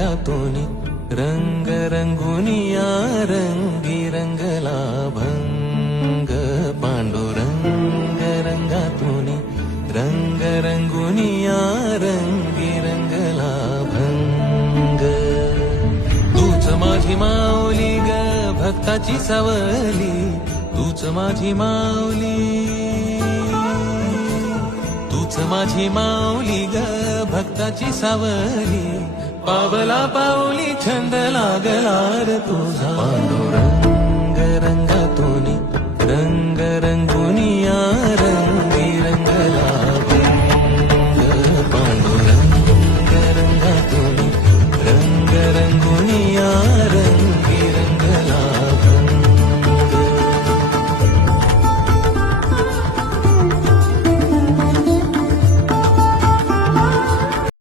रंगातूनी रंग रंगुनिया रंगी रंगला भंग पांडुरंग रंगातूनी रंग रंगुनिया रंगी रंगला भंग तूच माझी माऊली ग भक्ताची सवली. तूच माझी माऊली माझी माऊली ग भक्ताची सावली. पावला पावली छंद लागला र तुझा. रंग रंगातून रंग रंगुनिया रंगी रंगला पांडुरंग रंगातून रंग रंगुनिया